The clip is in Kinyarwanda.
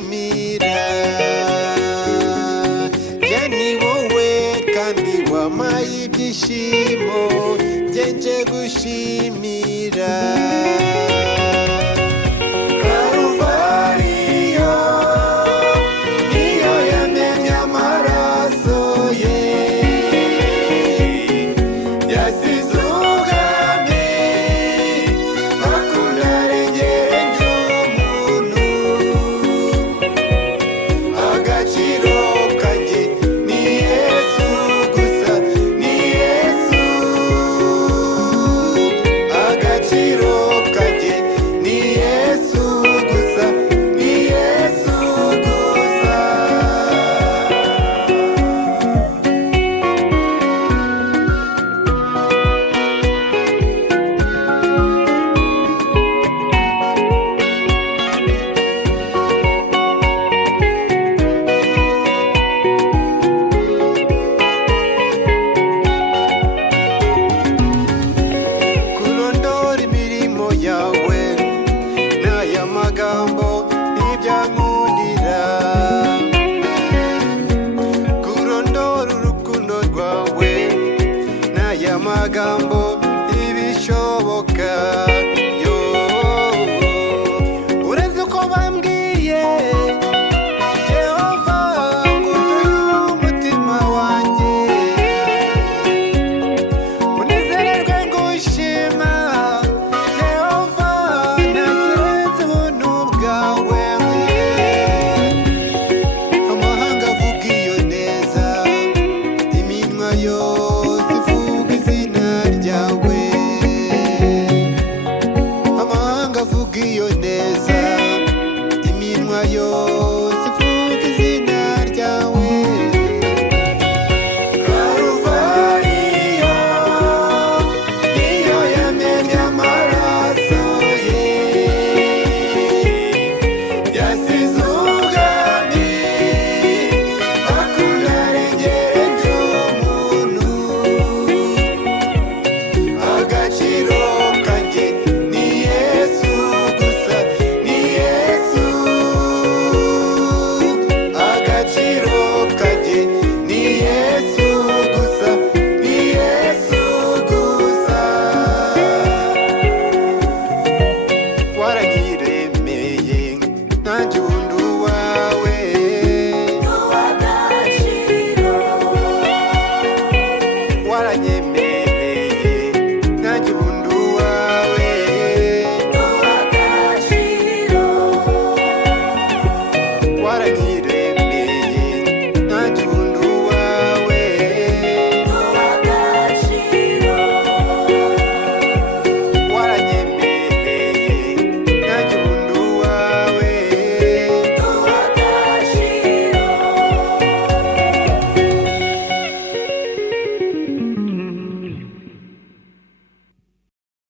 gushimira yani wowe kandi wampaye ibyishimo nje gushimira amagambo ibishoboka yo uretse uko bambwiye Yehova ngutuye umutima wanjye unezererwe ngushima Yehova nakirenze ubuntu bwawe amahanga avuga iyo neza iminwa yose iyo neza iminwa yose ivuga izina ryawe Karuvariyo niyo yamennye amaraso ye yasize ubwami akunda arengera umuntu agaciro kanjye ni Yesu What I need.